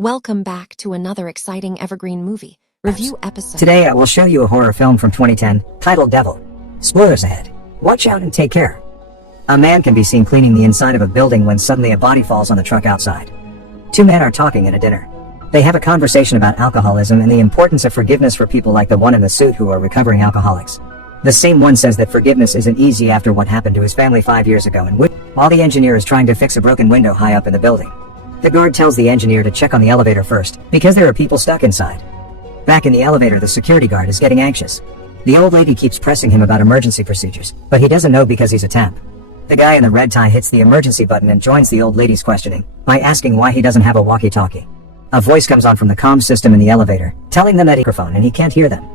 Welcome back to another exciting evergreen movie review episode. Today I will show you a horror film from 2010, titled Devil. Spoilers ahead. Watch out and take care. A man can be seen cleaning the inside of a building when suddenly a body falls on the truck outside. Two men are talking at a dinner. They have a conversation about alcoholism and the importance of forgiveness for people like the one in the suit who are recovering alcoholics. The same one says that forgiveness isn't easy after what happened to his family 5 years ago, and while the engineer is trying to fix a broken window high up in the building. The guard tells the engineer to check on the elevator first, because there are people stuck inside. Back in the elevator, the security guard is getting anxious. The old lady keeps pressing him about emergency procedures, but he doesn't know because he's a temp. The guy in the red tie hits the emergency button and joins the old lady's questioning by asking why he doesn't have a walkie-talkie. A voice comes on from the comm system in the elevator, telling them that microphone and he can't hear them.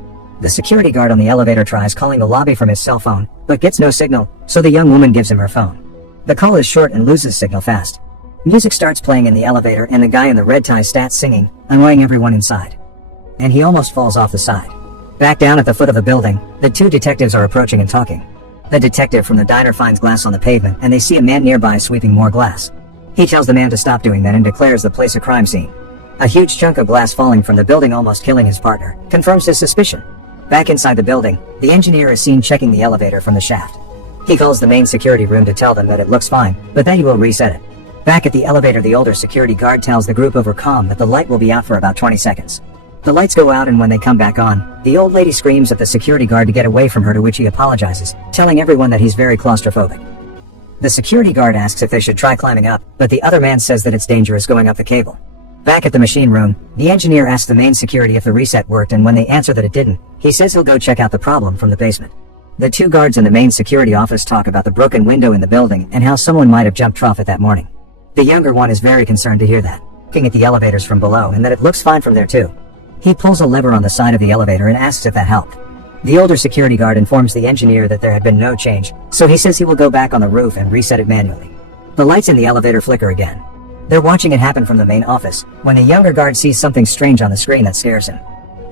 The security guard on the elevator tries calling the lobby from his cell phone, but gets no signal, so the young woman gives him her phone. The call is short and loses signal fast. Music starts playing in the elevator and the guy in the red tie starts singing, annoying everyone inside. And he almost falls off the side. Back down at the foot of the building, the two detectives are approaching and talking. The detective from the diner finds glass on the pavement and they see a man nearby sweeping more glass. He tells the man to stop doing that and declares the place a crime scene. A huge chunk of glass falling from the building, almost killing his partner, confirms his suspicion. Back inside the building, the engineer is seen checking the elevator from the shaft. He calls the main security room to tell them that it looks fine, but that he will reset it. Back at the elevator, the older security guard tells the group over comm that the light will be out for about 20 seconds. The lights go out, and when they come back on, the old lady screams at the security guard to get away from her, to which he apologizes, telling everyone that he's very claustrophobic. The security guard asks if they should try climbing up, but the other man says that it's dangerous going up the cable. Back at the machine room, the engineer asks the main security if the reset worked, and when they answer that it didn't, he says he'll go check out the problem from the basement. The two guards in the main security office talk about the broken window in the building and how someone might have jumped off it that morning. The younger one is very concerned to hear that, looking at the elevators from below, and that it looks fine from there too. He pulls a lever on the side of the elevator and asks if that helped. The older security guard informs the engineer that there had been no change, so he says he will go back on the roof and reset it manually. The lights in the elevator flicker again. They're watching it happen from the main office, when the younger guard sees something strange on the screen that scares him.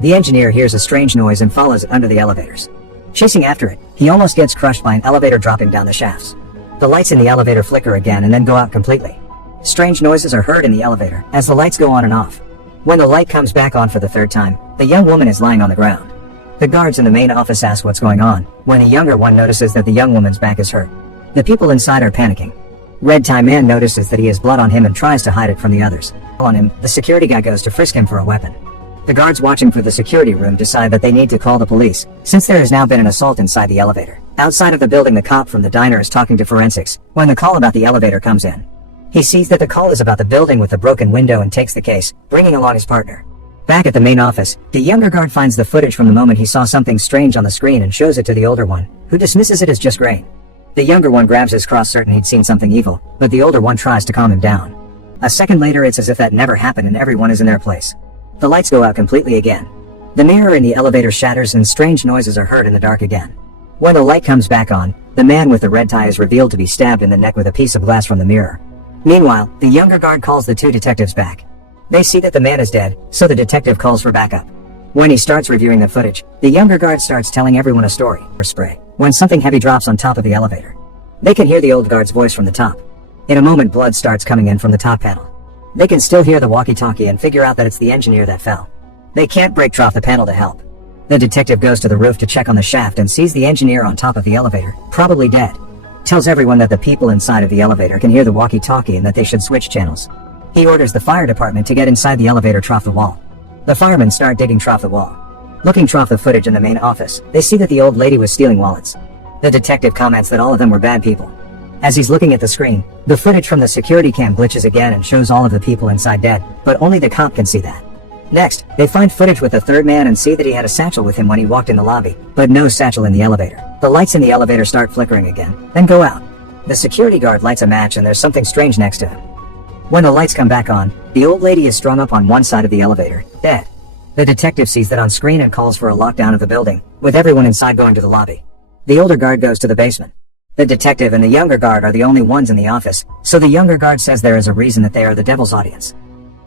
The engineer hears a strange noise and follows it under the elevators. Chasing after it, he almost gets crushed by an elevator dropping down the shafts. The lights in the elevator flicker again and then go out completely. Strange noises are heard in the elevator as the lights go on and off. When the light comes back on for the third time, the young woman is lying on the ground. The guards in the main office ask what's going on, when the younger one notices that the young woman's back is hurt. The people inside are panicking. Red tie man notices that he has blood on him and tries to hide it from the others. On him, the security guy goes to frisk him for a weapon. The guards watching through the security room decide that they need to call the police, since there has now been an assault inside the elevator. Outside of the building, the cop from the diner is talking to forensics when the call about the elevator comes in. He sees that the call is about the building with the broken window and takes the case, bringing along his partner. Back at the main office, the younger guard finds the footage from the moment he saw something strange on the screen and shows it to the older one, who dismisses it as just grain. The younger one grabs his cross, certain he'd seen something evil, but the older one tries to calm him down. A second later, it's as if that never happened and everyone is in their place. The lights go out completely again. The mirror in the elevator shatters and strange noises are heard in the dark again. When the light comes back on, the man with the red tie is revealed to be stabbed in the neck with a piece of glass from the mirror. Meanwhile, the younger guard calls the two detectives back. They see that the man is dead, so the detective calls for backup. When he starts reviewing the footage, the younger guard starts telling everyone a story, or spray, when something heavy drops on top of the elevator. They can hear the old guard's voice from the top. In a moment, blood starts coming in from the top panel. They can still hear the walkie-talkie and figure out that it's the engineer that fell. They can't break off the panel to help. The detective goes to the roof to check on the shaft and sees the engineer on top of the elevator, probably dead. Tells everyone that the people inside of the elevator can hear the walkie-talkie and that they should switch channels. He orders the fire department to get inside the elevator, trough the wall. The firemen start digging trough the wall. Looking trough the footage in the main office, they see that the old lady was stealing wallets. The detective comments that all of them were bad people. As he's looking at the screen, the footage from the security cam glitches again and shows all of the people inside dead, but only the cop can see that. Next, they find footage with the third man and see that he had a satchel with him when he walked in the lobby, but no satchel in the elevator. The lights in the elevator start flickering again, then go out. The security guard lights a match and there's something strange next to him. When the lights come back on, the old lady is strung up on one side of the elevator, dead. The detective sees that on screen and calls for a lockdown of the building, with everyone inside going to the lobby. The older guard goes to the basement. The detective and the younger guard are the only ones in the office, so the younger guard says there is a reason that they are the devil's audience.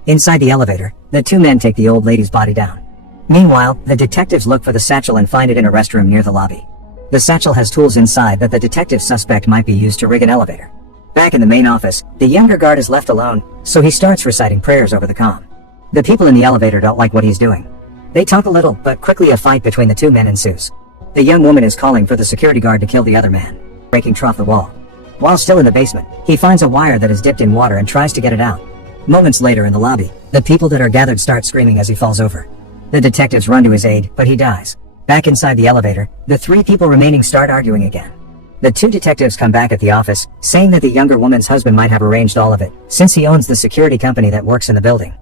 Inside the elevator, the two men take the old lady's body down. Meanwhile, the detectives look for the satchel and find it in a restroom near the lobby. The satchel has tools inside that the detective suspect might be used to rig an elevator. Back in the main office, the younger guard is left alone, so he starts reciting prayers over the comm. The people in the elevator don't like what he's doing. They talk a little, but quickly a fight between the two men ensues. The young woman is calling for the security guard to kill the other man, breaking off the wall. While still in the basement, he finds a wire that is dipped in water and tries to get it out. Moments later in the lobby, the people that are gathered start screaming as he falls over. The detectives run to his aid, but he dies. Back inside the elevator, the three people remaining start arguing again. The two detectives come back at the office, saying that the younger woman's husband might have arranged all of it, since he owns the security company that works in the building.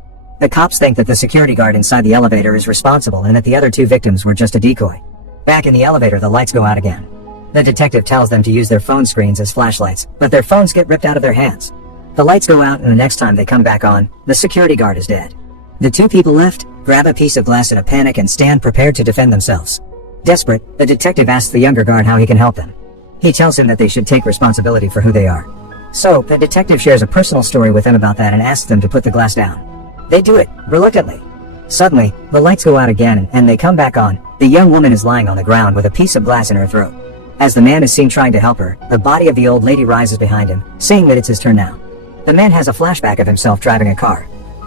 The cops think that the security guard inside the elevator is responsible and that the other two victims were just a decoy. Back in the elevator, the lights go out again. The detective tells them to use their phone screens as flashlights, but their phones get ripped out of their hands. The lights go out, and the next time they come back on, the security guard is dead. The two people left grab a piece of glass in a panic and stand prepared to defend themselves. Desperate, the detective asks the younger guard how he can help them. He tells him that they should take responsibility for who they are. So, the detective shares a personal story with them about that and asks them to put the glass down. They do it, reluctantly. Suddenly, the lights go out again and they come back on. The young woman is lying on the ground with a piece of glass in her throat. As the man is seen trying to help her, the body of the old lady rises behind him, saying that it's his turn now. The man has a flashback of himself driving a car.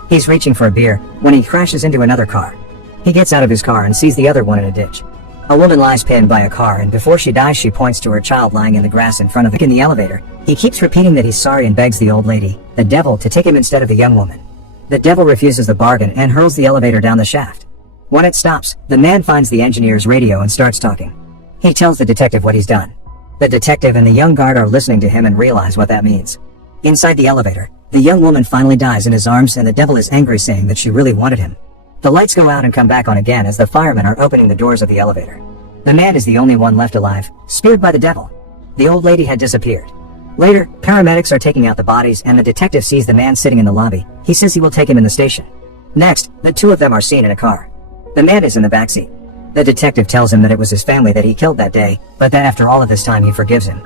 He's reaching for a beer when he crashes into another car. He gets out of his car and sees the other one in a ditch. A woman lies pinned by a car, and before she dies she points to her child lying in the grass in front of him in the elevator. He keeps repeating that he's sorry and begs the old lady, the devil, to take him instead of the young woman. The devil refuses the bargain and hurls the elevator down the shaft. When it stops, the man finds the engineer's radio and starts talking. He tells the detective what he's done. The detective and the young guard are listening to him and realize what that means. Inside the elevator, the young woman finally dies in his arms and the devil is angry, saying that she really wanted him. The lights go out and come back on again as the firemen are opening the doors of the elevator. The man is the only one left alive, speared by the devil. The old lady had disappeared. Later, paramedics are taking out the bodies and the detective sees the man sitting in the lobby. He says he will take him in the station. Next, the two of them are seen in a car. The man is in the backseat. The detective tells him that it was his family that he killed that day, but that after all of this time he forgives him.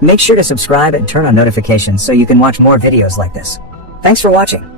Make sure to subscribe and turn on notifications so you can watch more videos like this. Thanks for watching.